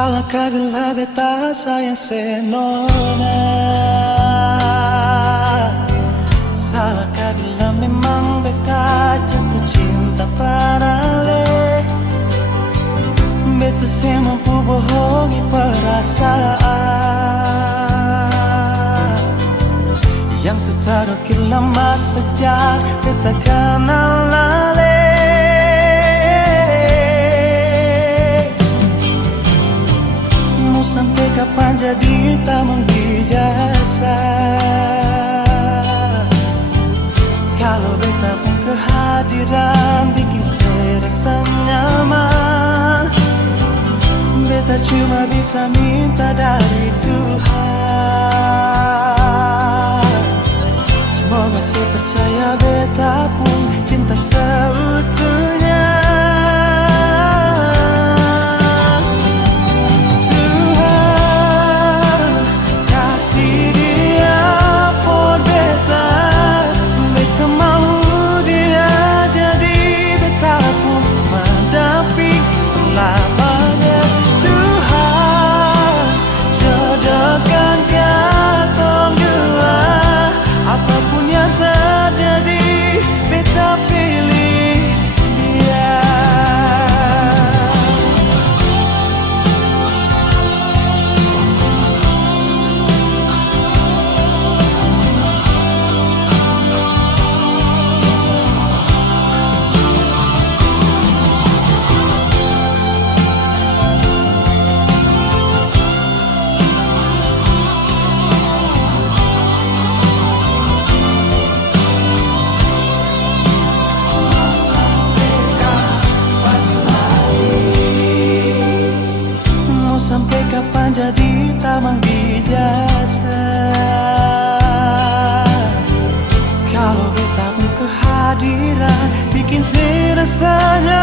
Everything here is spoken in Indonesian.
Salahkah bila beta sayang senona? Salahkah bila memang beta jatuh cinta pada le? Beta saya mampu bohongi perasaan yang setara lama sejak beta kenal lale. Sampai kapan jadi tamu di jasa? Kalau beta pun kehadiran bikin saya rasa nyaman. Beta cuma bisa minta dari Tuhan, semoga saya percaya beta pun cinta seutuhnya. Sampai kapan jadi tamang di jasa? Kalau beta pun kehadiran bikin saya rasanya